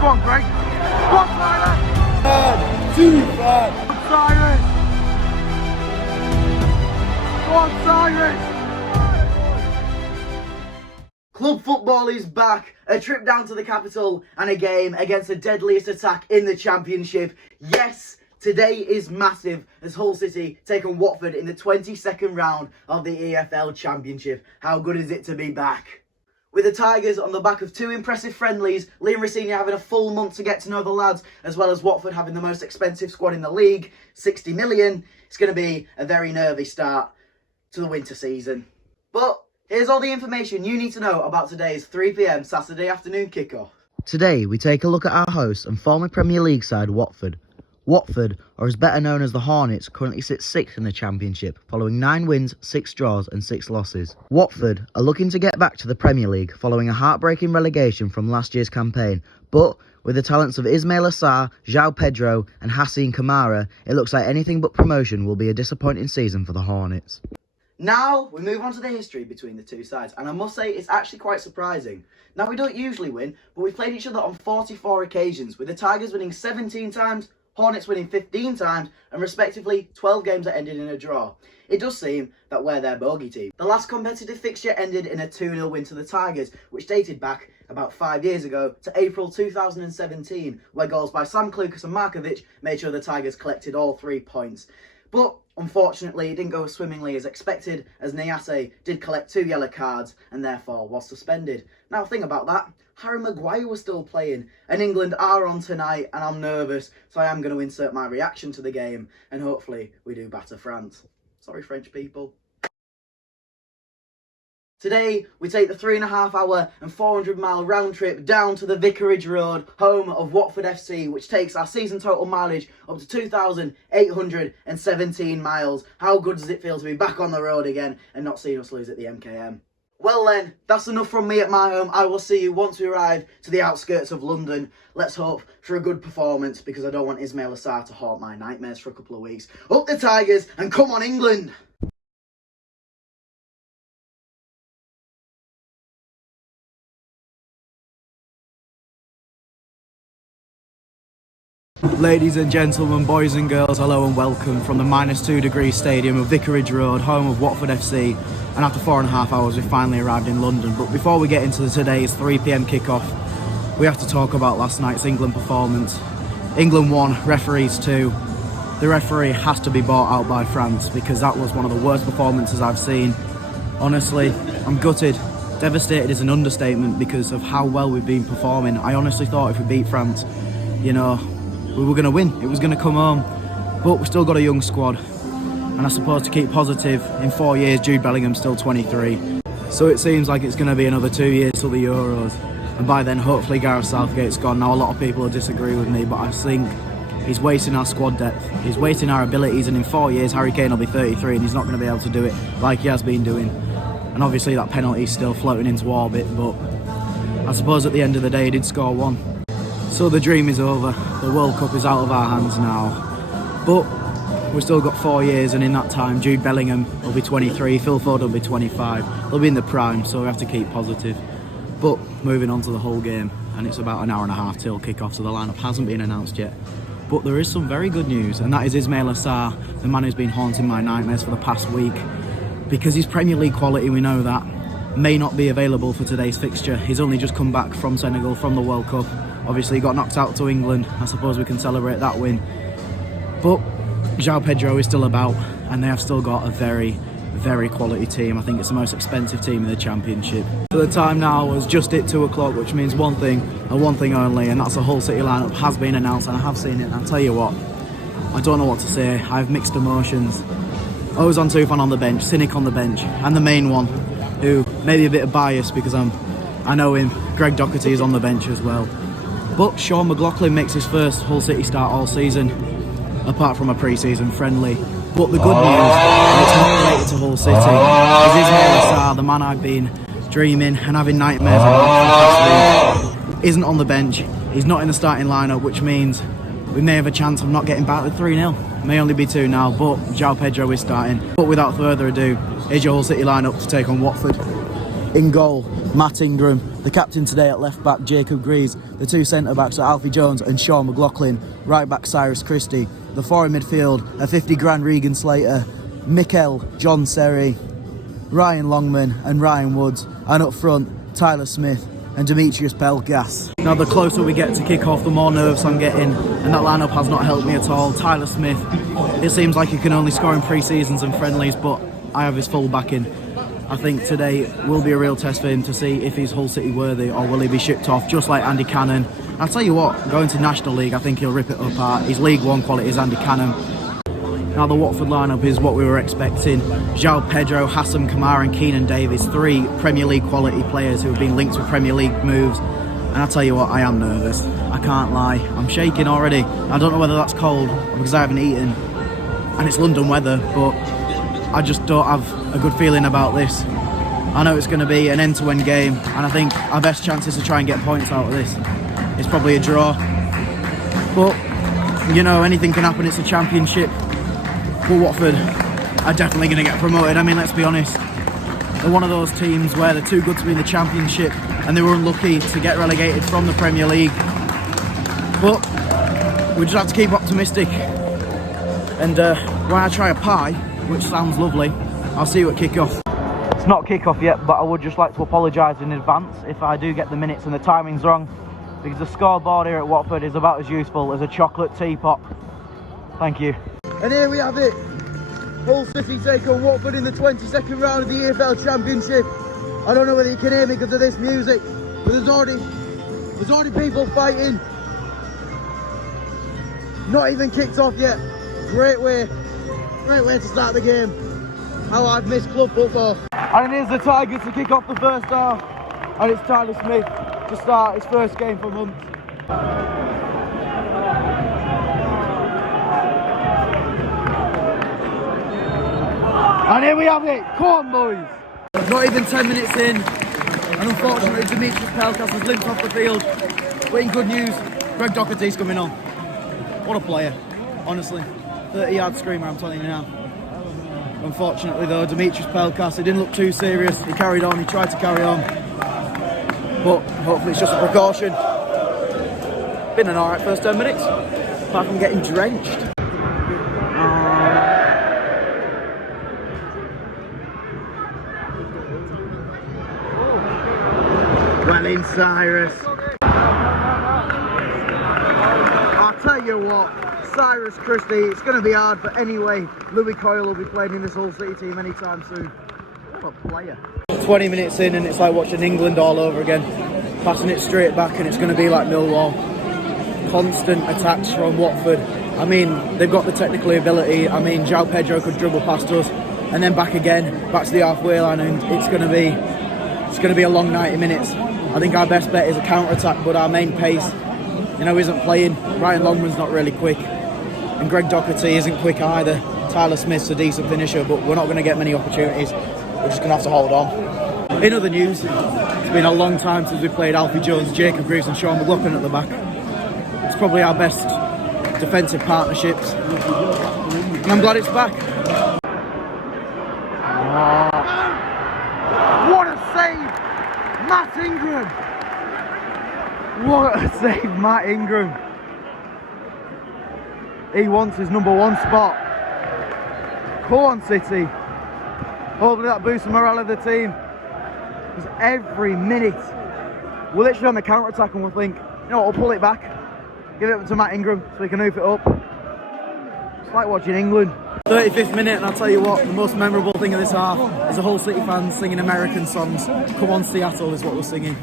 Go on, Greg. Go on, Silas. Cyrus. Go on, Cyrus. Club football is back, a trip down to the capital and a game against the deadliest attack in the Championship. Yes, today is massive as Hull City take on Watford in the 22nd round of the EFL Championship. How good is it to be back? With the Tigers on the back of two impressive friendlies, Liam Rosenior having a full month to get to know the lads, as well as Watford having the most expensive squad in the league, 60 million. It's going to be a very nervy start to the winter season. But here's all the information you need to know about today's 3 PM Saturday afternoon kickoff. Today, we take a look at our hosts and former Premier League side Watford. Watford, or as better known as the Hornets, currently sit 6th in the Championship, following 9 wins, 6 draws and 6 losses. Watford are looking to get back to the Premier League following a heartbreaking relegation from last year's campaign, but with the talents of Ismail Assar, João Pedro and Hassan Kamara, it looks like anything but promotion will be a disappointing season for the Hornets. Now, we move on to the history between the two sides, and I must say it's actually quite surprising. Now, we don't usually win, but we've played each other on 44 occasions, with the Tigers winning 17 times, Hornets winning 15 times, and respectively 12 games that ended in a draw. It does seem that we're their bogey team. The last competitive fixture ended in a 2-0 win to the Tigers, which dated back about 5 years ago to April 2017, where goals by Sam Klukas and Markovic made sure the Tigers collected all 3 points. But unfortunately, it didn't go as swimmingly as expected, as Niasse did collect 2 yellow cards and therefore was suspended. Now, think about that. Harry Maguire was still playing, and England are on tonight, and I'm nervous, so I am going to insert my reaction to the game, and hopefully we do batter France. Sorry, French people. Today, we take the 3.5-hour and 400-mile round trip down to the Vicarage Road, home of Watford FC, which takes our season total mileage up to 2,817 miles. How good does it feel to be back on the road again and not seeing us lose at the MKM? Well then, that's enough from me at my home. I will see you once we arrive to the outskirts of London. Let's hope for a good performance, because I don't want Ismail Assar to haunt my nightmares for a couple of weeks. Up the Tigers, and come on England! Ladies and gentlemen, boys and girls, hello and welcome from the -2 degree stadium of Vicarage Road, home of Watford FC. And after 4.5 hours, we've finally arrived in London. But before we get into today's 3 PM kickoff, we have to talk about last night's England performance. England 1, referees 2. The referee has to be bought out by France, because that was one of the worst performances I've seen. Honestly, I'm gutted. Devastated is an understatement because of how well we've been performing. I honestly thought if we beat France, you know, we were going to win. It was going to come home. But we've still got a young squad. And I suppose to keep positive, in 4 years, Jude Bellingham's still 23. So it seems like it's going to be another 2 years till the Euros. And by then, hopefully, Gareth Southgate's gone. Now, a lot of people will disagree with me, but I think he's wasting our squad depth. He's wasting our abilities. And in 4 years, Harry Kane will be 33 and he's not going to be able to do it like he has been doing. And obviously, that penalty's still floating into orbit. But I suppose at the end of the day, he did score 1. So the dream is over. The World Cup is out of our hands now. But we've still got 4 years, and in that time, Jude Bellingham will be 23, Phil Foden will be 25. They'll be in the prime, so we have to keep positive. But moving on to the whole game, and it's about an hour and a half till kick-off, so the lineup hasn't been announced yet. But there is some very good news, and that is Ismail Assar, the man who's been haunting my nightmares for the past week. Because his Premier League quality, we know that, may not be available for today's fixture. He's only just come back from Senegal, from the World Cup. Obviously, he got knocked out to England. I suppose we can celebrate that win. But João Pedro is still about, and they have still got a very, very quality team. I think it's the most expensive team in the Championship. So the time now is just at 2 o'clock, which means one thing, and one thing only, and that's the Hull City lineup has been announced, and I have seen it. And I'll tell you what, I don't know what to say. I have mixed emotions. Ozan Tufan on the bench, Cynic on the bench, and the main one, who may be a bit of bias because I know him, Greg Doherty is on the bench as well. But Sean McLaughlin makes his first Hull City start all season, apart from a pre-season friendly. But the good news, and it's not related to Hull City, is Ismail Assar, the man I've been dreaming and having nightmares about, isn't on the bench. He's not in the starting lineup, which means we may have a chance of not getting battered 3-0. May only be 2 now, but João Pedro is starting. But without further ado, here's your Hull City lineup to take on Watford. In goal, Matt Ingram. The captain today at left back, Jacob Greaves. The two centre backs are Alfie Jones and Sean McLaughlin. Right back, Cyrus Christie. The four in midfield, a 50 grand Regan Slater, Mikel John Serry, Ryan Longman and Ryan Woods. And up front, Tyler Smith and Demetrius Pelkas. Now the closer we get to kick off, the more nerves I'm getting, and that lineup has not helped me at all. Tyler Smith, it seems like he can only score in pre-seasons and friendlies, but I have his full backing. I think today will be a real test for him to see if he's Hull City worthy or will he be shipped off just like Andy Cannon. I'll tell you what, going to National League, I think he'll rip it apart. His League One quality is Andy Cannon. Now the Watford lineup is what we were expecting. João Pedro, Hassam Kamara and Keenan Davis, three Premier League quality players who have been linked with Premier League moves. And I'll tell you what, I am nervous. I can't lie, I'm shaking already. I don't know whether that's cold because I haven't eaten and it's London weather, but I just don't have a good feeling about this. I know it's going to be an end-to-end game, and I think our best chance is to try and get points out of this. It's probably a draw, but you know, anything can happen. It's a championship. But Watford are definitely going to get promoted. I mean, let's be honest, they're one of those teams where they're too good to be in the championship and they were unlucky to get relegated from the Premier League. But we just have to keep optimistic, and when I try a pie, which sounds lovely, I'll see you at kick-off. It's not kick-off yet, but I would just like to apologise in advance if I do get the minutes and the timing's wrong, because the scoreboard here at Watford is about as useful as a chocolate teapot. Thank you. And here we have it. Hull City take on Watford in the 22nd round of the EFL Championship. I don't know whether you can hear me because of this music, but there's already people fighting. Not even kicked off yet. Great way to start the game. How I've missed club football. And here's the Tigers to kick off the first half. And it's Tyler Smith to start his first game for months. And here we have it. Come on, boys. Not even 10 minutes in, and unfortunately Demetrius Pelkas has limped off the field. But in good news, Greg Doherty's coming on. What a player, honestly. 30-yard screamer, I'm telling you now. Unfortunately though, Demetrius Pelkas, he didn't look too serious. He carried on, he tried to carry on. But hopefully it's just a precaution. Been an alright first 10 minutes, apart from getting drenched. Well in, Cyrus. I'll tell you what, Cyrus Christie, it's going to be hard, but anyway, Louis Coyle will be playing in this Hull City team anytime soon. What a player. 20 minutes in and it's like watching England all over again. Passing it straight back and it's going to be like Millwall. Constant attacks from Watford. I mean, they've got the technical ability. I mean, João Pedro could dribble past us and then back again, back to the halfway line, and it's going to be a long 90 minutes. I think our best bet is a counter-attack, but our main pace, you know, isn't playing. Ryan Longman's not really quick, and Greg Doherty isn't quick either. Tyler Smith's a decent finisher, but we're not going to get many opportunities. We're just going to have to hold on. In other news, it's been a long time since we played Alfie Jones, Jacob Greaves and Sean McLaughlin at the back. It's probably our best defensive partnerships, and I'm glad it's back. What a save, Matt Ingram! What a save, Matt Ingram! He wants his #1 spot. Come on, City. Hopefully that boosts the morale of the team. Because every minute, we're literally on the counter-attack and we'll think, you know what, we'll pull it back. Give it up to Matt Ingram so he can hoof it up. It's like watching England. 35th minute, and I'll tell you what, the most memorable thing of this half is the Hull City fans singing American songs. Come on Seattle is what we're singing.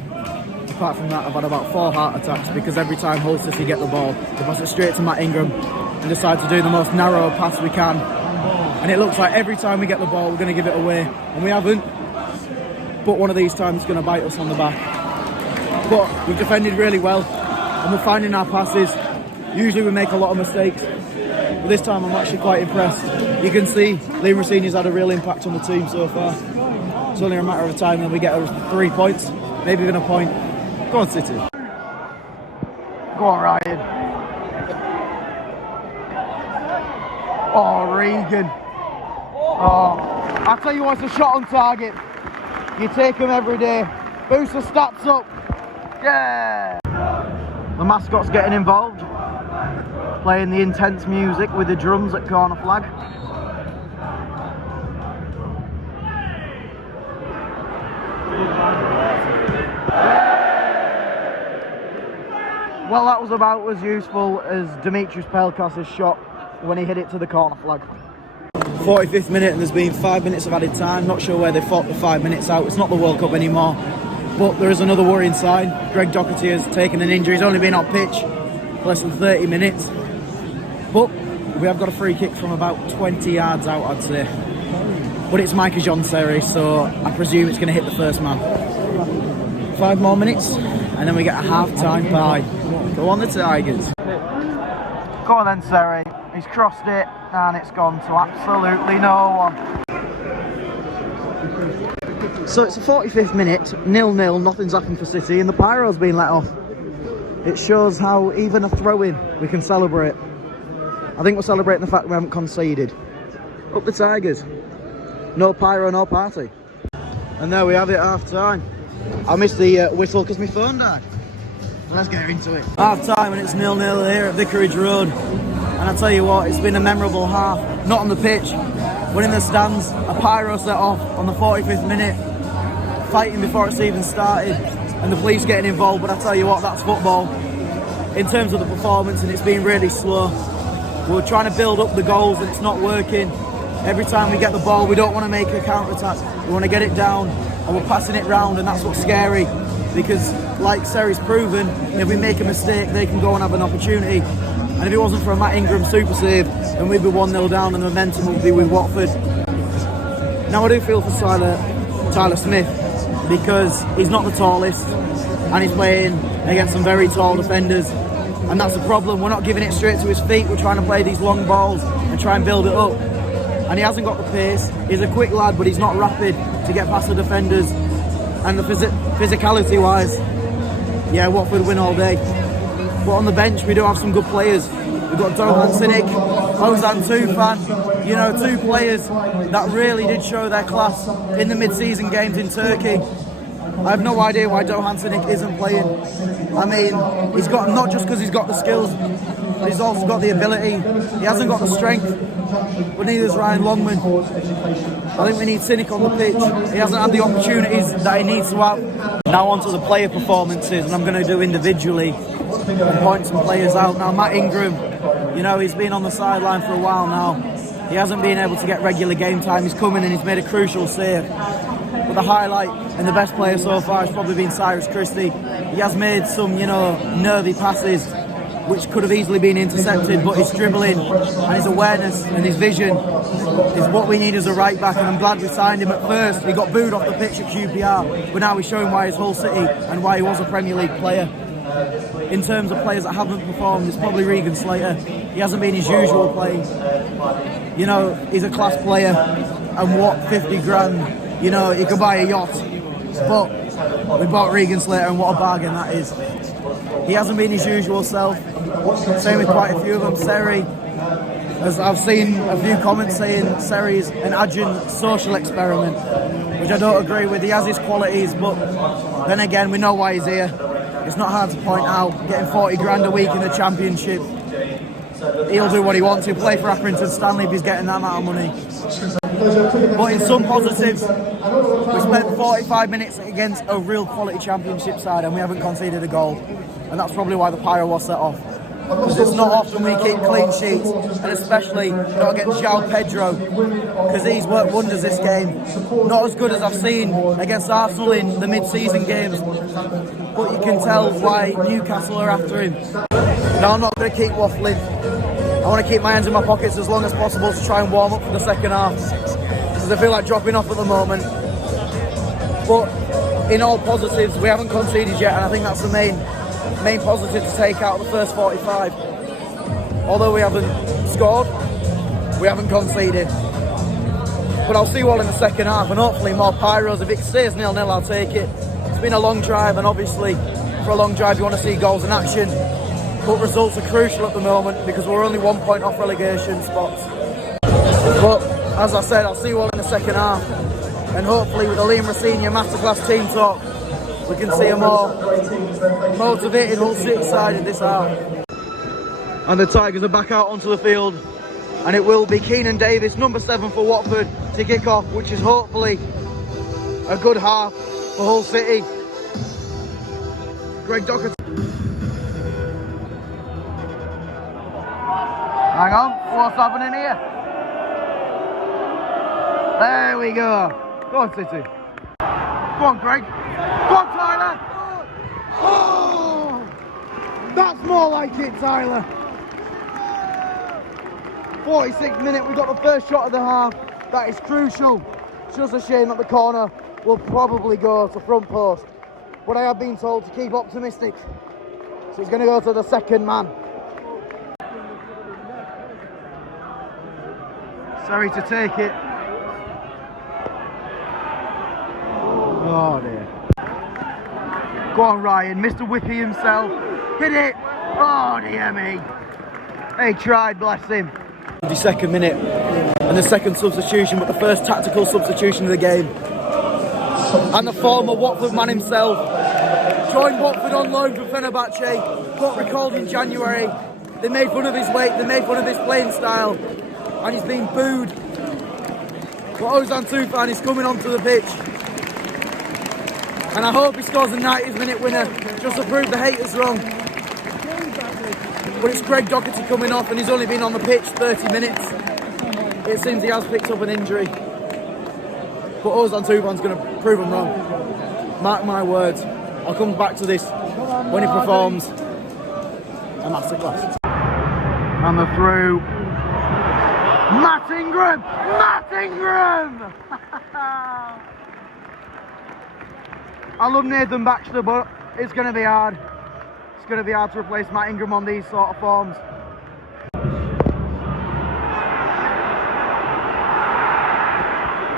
Apart from that, I've had about 4 heart attacks because every time Hull City get the ball, they pass it straight to Matt Ingram and decide to do the most narrow pass we can. And it looks like every time we get the ball, we're going to give it away. And we haven't. But one of these times it's going to bite us on the back. But we've defended really well and we're finding our passes. Usually we make a lot of mistakes. But this time I'm actually quite impressed. You can see Liam Rossini's had a real impact on the team so far. It's only a matter of time when we get 3 points, maybe even a point. Go on, City. Go on, Ryan. Oh, Regan. Oh, I'll tell you what, it's a shot on target. You take them every day. Boost the stats up. Yeah! The mascot's getting involved. Playing the intense music with the drums at corner flag. Well, that was about as useful as Dimitris Pelkas' shot when he hit it to the corner flag. 45th minute and there's been 5 minutes of added time. Not sure where they fought the 5 minutes out. It's not the World Cup anymore. But there is another worrying sign. Greg Doherty has taken an injury. He's only been on pitch less than 30 minutes. But we have got a free kick from about 20 yards out, I'd say. But it's Micah John-Serry, so I presume it's going to hit the first man. 5 more minutes and then we get a half-time bye. Go on the Tigers. Go on then, Serry. He's crossed it and it's gone to absolutely no one. So it's the 45th minute, 0-0, nothing's happened for City, and the pyro's been let off. It shows how even a throw-in we can celebrate. I think we're celebrating the fact we haven't conceded. Up the Tigers. No pyro, no party. And there we have it, half-time. I missed the whistle because my phone died. Let's get into it. Half-time and it's 0-0 here at Vicarage Road. And I tell you what, it's been a memorable half. Not on the pitch, but in the stands. A pyro set off on the 45th minute. Fighting before it's even started. And the police getting involved, but I tell you what, that's football. In terms of the performance, and it's been really slow. We're trying to build up the goals and it's not working. Every time we get the ball, we don't want to make a counter-attack. We want to get it down and we're passing it round, and that's what's scary. Because like Serry's proven, if we make a mistake, they can go and have an opportunity. And if it wasn't for a Matt Ingram super save, then we'd be 1-0 down and the momentum would be with Watford. Now I do feel for Tyler Smith, because he's not the tallest and he's playing against some very tall defenders, and that's the problem. We're not giving it straight to his feet. We're trying to play these long balls and try and build it up, and he hasn't got the pace. He's a quick lad, but he's not rapid to get past the defenders. And the physicality wise, yeah, Watford win all day. But on the bench we do have some good players. We've got Dohan Sinik, OZAN Tufan, you know, 2 players that really did show their class in the mid-season games in Turkey. I have no idea why Dohan Sinik isn't playing. I mean, he's got, not just because he's got the skills, but he's also got the ability. He hasn't got the strength, but neither has Ryan Longman. I think we need Sinik on the pitch. He hasn't had the opportunities that he needs to have. Now on to the player performances, and I'm going to do individually and point some players out. Now Matt Ingram, you know, he's been on the sideline for a while now. He hasn't been able to get regular game time. He's come in and he's made a crucial save. But the highlight and the best player so far has probably been Cyrus Christie. He has made some, you know, nervy passes which could have easily been intercepted, but his dribbling and his awareness and his vision is what we need as a right back, and I'm glad we signed him. At first he got booed off the pitch at QPR, but now he's showing why he's Hull City and why he was a Premier League player. In terms of players that haven't performed, it's probably Regan Slater. He hasn't been his usual play. You know, he's a class player, and what, 50 grand, you know, he could buy a yacht. But we bought Regan Slater, and what a bargain that is. He hasn't been his usual self. Same with quite a few of them. Serry, as I've seen a few comments saying Serry is an adjunct social experiment, which I don't agree with. He has his qualities, but then again, we know why he's here. It's not hard to point out. Getting 40 grand a week in the Championship, he'll do what he wants. He'll play for Accrington Stanley if he's getting that amount of money. But in some positives, we spent 45 minutes against a real quality Championship side and we haven't conceded a goal. And that's probably why the pyro was set off. Because it's not often we keep clean sheets, and especially not against João Pedro, because he's worked wonders this game. Not as good as I've seen against Arsenal in the mid-season games, but you can tell why Newcastle are after him. Now I'm not going to keep waffling. I want to keep my hands in my pockets as long as possible to try and warm up for the second half, because I feel like dropping off at the moment. But in all positives, we haven't conceded yet, and I think that's the main positive to take out of the first 45. Although we haven't scored, we haven't conceded. But I'll see you all in the second half, and hopefully more pyros. If it stays 0-0, I'll take it. It's been a long drive, and obviously for a long drive you want to see goals in action. But results are crucial at the moment because we're only 1 point off relegation spots. But as I said, I'll see you all in the second half. and hopefully with the Liam Rossini Masterclass team talk, we can see a more motivated Hull City side in this half. And the Tigers are back out onto the field, and it will be Keenan Davis, number 7 for Watford, to kick off, which is hopefully a good half for Hull City. Greg Docherty. Hang on, what's happening here? There we go. Go on, City. Go on, Greg. Go on, Tyler. Oh, that's more like it, Tyler. 46th minute, we got the first shot of the half. That is crucial. It's just a shame that the corner will probably go to front post. But I have been told to keep optimistic. So it's going to go to the second man. Sorry to take it. Oh dear. Go on, Ryan. Mr. Whippy himself. Hit it. Oh dear me. He tried, bless him. 22nd minute, and the second substitution, but the first tactical substitution of the game. And the former Watford man himself joined Watford on loan from Fenerbahce, got recalled in January. They made fun of his weight, they made fun of his playing style, and he's been booed. But OZAN Tufan is coming onto the pitch, and I hope he scores a 90th minute winner just to prove the haters wrong. But it's Greg Docherty coming off, and he's only been on the pitch 30 minutes. It seems he has picked up an injury. But OZAN Tufan's going to prove him wrong. Mark my words. I'll come back to this when he performs a masterclass. And the through. Matt Ingram! Matt Ingram! I love Nathan Baxter, but it's going to be hard. It's going to be hard to replace Matt Ingram on these sort of forms.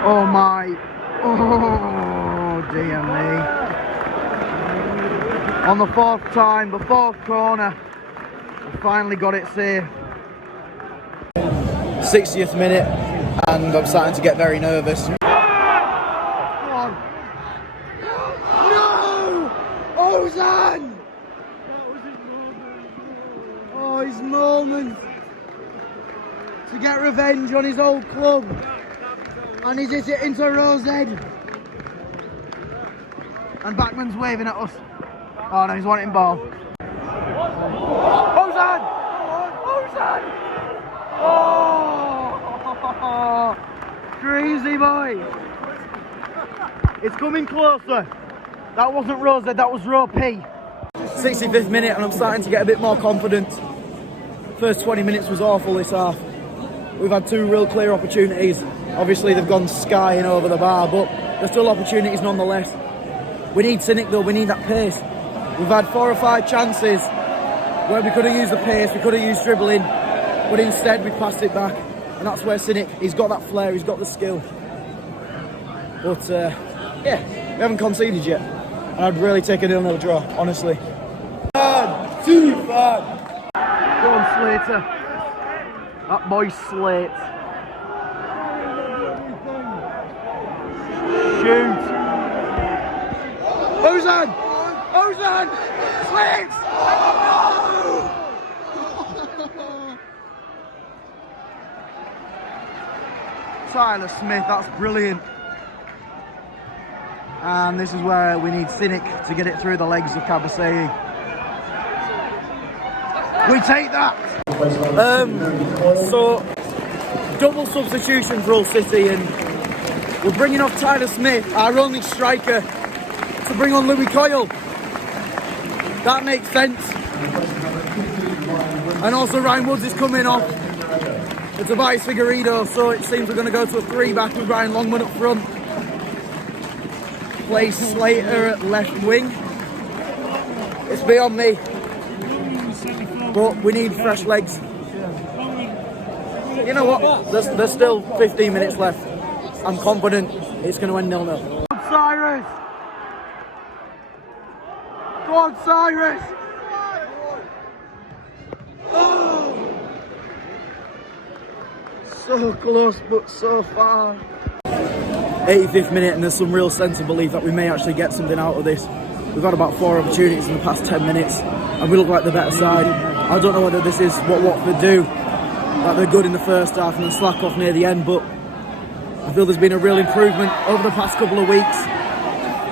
Oh my. Oh dear me. On the fourth time, the fourth corner, we finally got it safe. 60th minute, and I'm starting to get very nervous. No! Ozan! Oh, his moment to get revenge on his old club. And he's hit it into Rose Head. And Backman's waving at us. Oh no, he's wanting ball. Ozan! Ozan! Oh! Crazy boy! It's coming closer. That wasn't Rose Head, that was row P. 65th minute, and I'm starting to get a bit more confident. First 20 minutes was awful this half. We've had 2 real clear opportunities. Obviously they've gone skying over the bar, but there's still opportunities nonetheless. We need Cynic though, we need that pace. We've had 4 or 5 chances where we could have used the pace, we could have used dribbling, but instead we passed it back. And that's where Cynic, he's got that flair, he's got the skill. But yeah, we haven't conceded yet. And I'd really take a 0-0 draw, honestly. Too bad. Go on, Slater. That boy Slate. Shoot. Ozan! Ozan! Slate! Tyler Smith, that's brilliant. And this is where we need Cynic to get it through the legs of Kabasei. We take that! So, double substitution for Hull City, and we're bringing off Tyler Smith, our only striker, to bring on Louis Coyle. That makes sense. And also Ryan Woods is coming off for Tobias Figueiredo, so it seems we're going to go to a 3-back with Ryan Longman up front. Play Slater at left wing. It's beyond me. But we need fresh legs. You know what? There's still 15 minutes left. I'm confident it's going to end 0-0. Go on, Cyrus! Go on, Cyrus! Oh! So close, but so far. 85th minute, and there's some real sense of belief that we may actually get something out of this. We've had about 4 opportunities in the past 10 minutes, and we look like the better side. I don't know whether this is what Watford do, like they're good in the first half and then slack off near the end, but I feel there's been a real improvement over the past couple of weeks.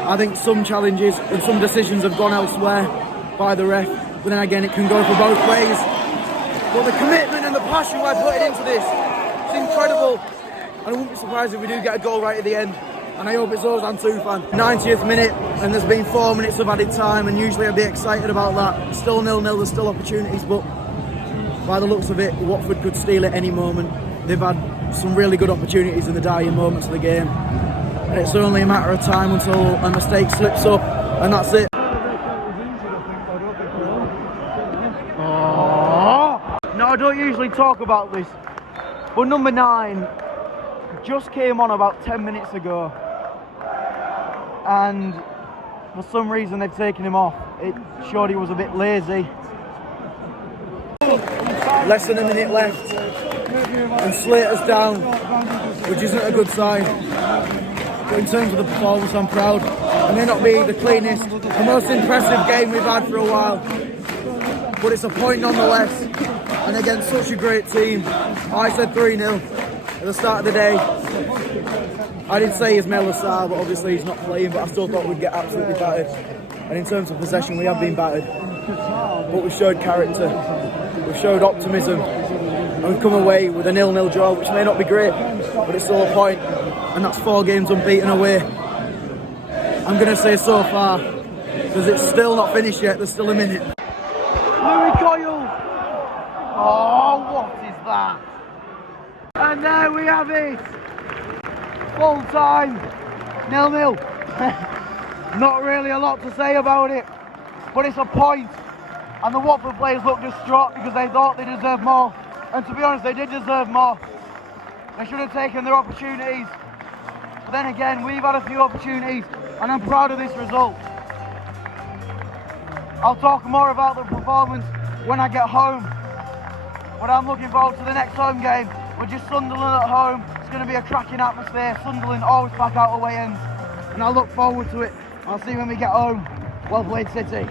I think some challenges and some decisions have gone elsewhere by the ref, but then again it can go for both ways. But the commitment and the passion we're putting into this, it's incredible. And I wouldn't be surprised if we do get a goal right at the end. And I hope it's OZAN 2 fan. 90th minute, and there's been 4 minutes of added time, and usually I'd be excited about that. Still 0-0, there's still opportunities, but by the looks of it, Watford could steal at any moment. They've had some really good opportunities in the dying moments of the game. And it's only a matter of time until a mistake slips up, and that's it. No, I don't usually talk about this, but number 9 just came on about 10 minutes ago, and for some reason they've taken him off. It showed he was a bit lazy. Less than a minute left, and Slater's down, which isn't a good sign. But in terms of the performance, I'm proud. It may not be the cleanest, the most impressive game we've had for a while, but it's a point nonetheless, and against such a great team. I said 3-0 at the start of the day. I didn't say he's Mel Lassar, but obviously he's not playing, but I still thought we'd get absolutely battered. And in terms of possession, we have been battered, but we've showed character, we've showed optimism, and we've come away with a 0-0 draw, which may not be great, but it's still a point, and that's 4 games unbeaten away. I'm going to say so far, because it's still not finished yet, there's still a minute. Louis Coyle! Oh, what is that? And there we have it! Full time, 0-0. Not really a lot to say about it, but it's a point. And the Watford players looked distraught because they thought they deserved more. And to be honest, they did deserve more. They should have taken their opportunities. But then again, we've had a few opportunities, and I'm proud of this result. I'll talk more about the performance when I get home. But I'm looking forward to the next home game, which is Sunderland at home. It's going to be a cracking atmosphere. Sunderland always back out away ends, and I look forward to it. I'll see you when we get home. Well played, City.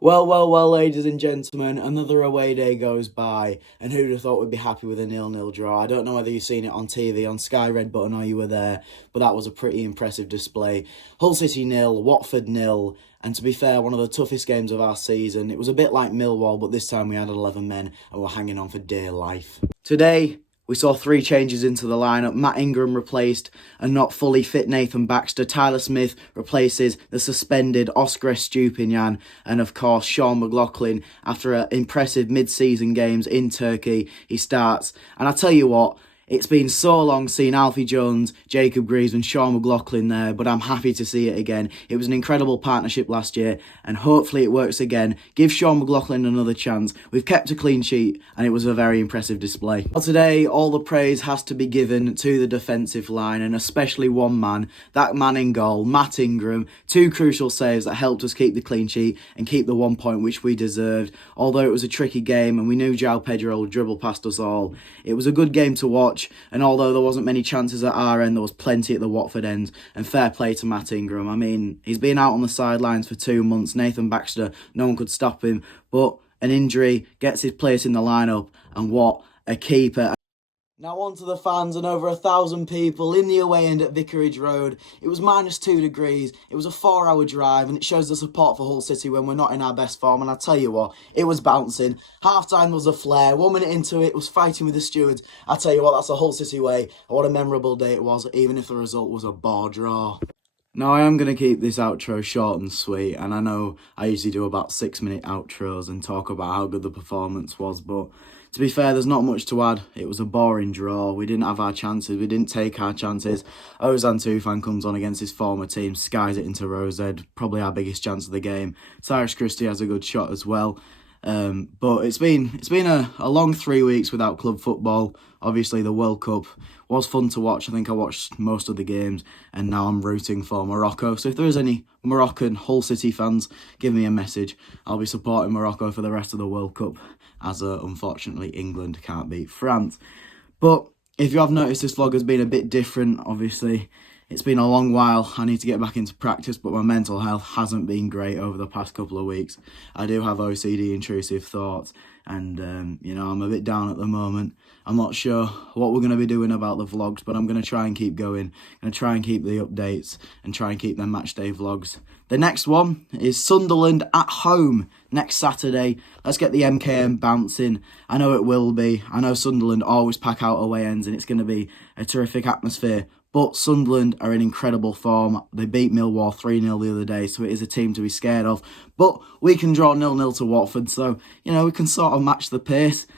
Well, ladies and gentlemen, another away day goes by, and who'd have thought we'd be happy with a 0-0 draw? I don't know whether you've seen it on TV, on Sky Red Button, or you were there, but that was a pretty impressive display. Hull City 0, Watford 0, and to be fair, one of the toughest games of our season. It was a bit like Millwall, but this time we had 11 men, and we're hanging on for dear life. Today, we saw 3 changes into the lineup. Matt Ingram replaced a not fully fit Nathan Baxter. Tyler Smith replaces the suspended Oscar Estupinian. And of course, Sean McLaughlin, after impressive mid-season games in Turkey, he starts. And I tell you what, it's been so long seeing Alfie Jones, Jacob Greaves and Sean McLaughlin there, but I'm happy to see it again. It was an incredible partnership last year, and hopefully it works again. Give Sean McLaughlin another chance. We've kept a clean sheet, and it was a very impressive display. Well, today, all the praise has to be given to the defensive line, and especially one man, that man in goal, Matt Ingram. 2 crucial saves that helped us keep the clean sheet and keep the 1 point which we deserved. Although it was a tricky game, and we knew João Pedro would dribble past us all, it was a good game to watch. And although there wasn't many chances at our end, there was plenty at the Watford end. And fair play to Matt Ingram. I mean, he's been out on the sidelines for 2 months. Nathan Baxter, no one could stop him. But an injury gets his place in the lineup. And what a keeper. Now on to the fans, and over 1,000 people in the away end at Vicarage Road. It was -2 degrees, it was a 4-hour drive, and it shows the support for Hull City when we're not in our best form. And I tell you what, it was bouncing. Half-time was a flare, 1 minute into it was fighting with the stewards. I tell you what, that's a Hull City way, and what a memorable day it was, even if the result was a bore draw. Now I am going to keep this outro short and sweet, and I know I usually do about 6-minute outros and talk about how good the performance was, but to be fair, there's not much to add. It was a boring draw. We didn't have our chances. We didn't take our chances. OZAN 2 fan comes on against his former team, skies it into Rose Ed. Probably our biggest chance of the game. Cyrus Christie has a good shot as well. But it's been a long 3 weeks without club football. Obviously, the World Cup was fun to watch. I think I watched most of the games, and now I'm rooting for Morocco. So if there is any Moroccan Hull City fans, give me a message. I'll be supporting Morocco for the rest of the World Cup, as unfortunately England can't beat France. But if you have noticed, this vlog has been a bit different. Obviously, It's been a long while. I need to get back into practice, but my mental health hasn't been great over the past couple of weeks. I do have OCD, intrusive thoughts, and you know, I'm a bit down at the moment. I'm not sure what we're going to be doing about the vlogs, but I'm going to try and keep going. I'm going to try and keep the updates and try and keep them matchday vlogs. The next one is Sunderland at home next Saturday. Let's get the MKM bouncing. I know it will be. I know Sunderland always pack out away ends and it's going to be a terrific atmosphere. But Sunderland are in incredible form. They beat Millwall 3-0 the other day, so it is a team to be scared of. But we can draw 0-0 to Watford, so, you know, we can sort of match the pace.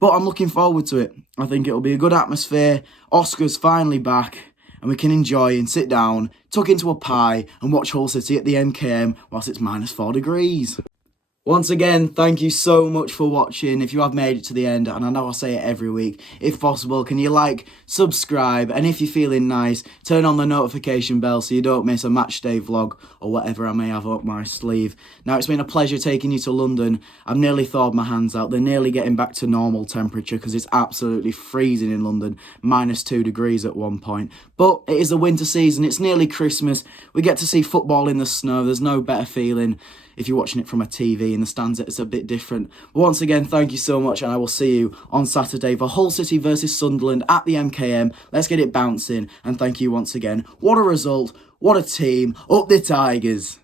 But I'm looking forward to it. I think it'll be a good atmosphere. Oscar's finally back, and we can enjoy and sit down, tuck into a pie, and watch Hull City at the MKM whilst it's -4 degrees. Once again, thank you so much for watching. If you have made it to the end, and I know I say it every week, if possible, can you like, subscribe, and if you're feeling nice, turn on the notification bell so you don't miss a matchday vlog or whatever I may have up my sleeve. Now, it's been a pleasure taking you to London. I've nearly thawed my hands out. They're nearly getting back to normal temperature because it's absolutely freezing in London, -2 degrees at one point. But it is the winter season. It's nearly Christmas. We get to see football in the snow. There's no better feeling. If you're watching it from a TV in the stands, it's a bit different. But once again, thank you so much, and I will see you on Saturday for Hull City versus Sunderland at the MKM. Let's get it bouncing, and thank you once again. What a result, what a team, up the Tigers.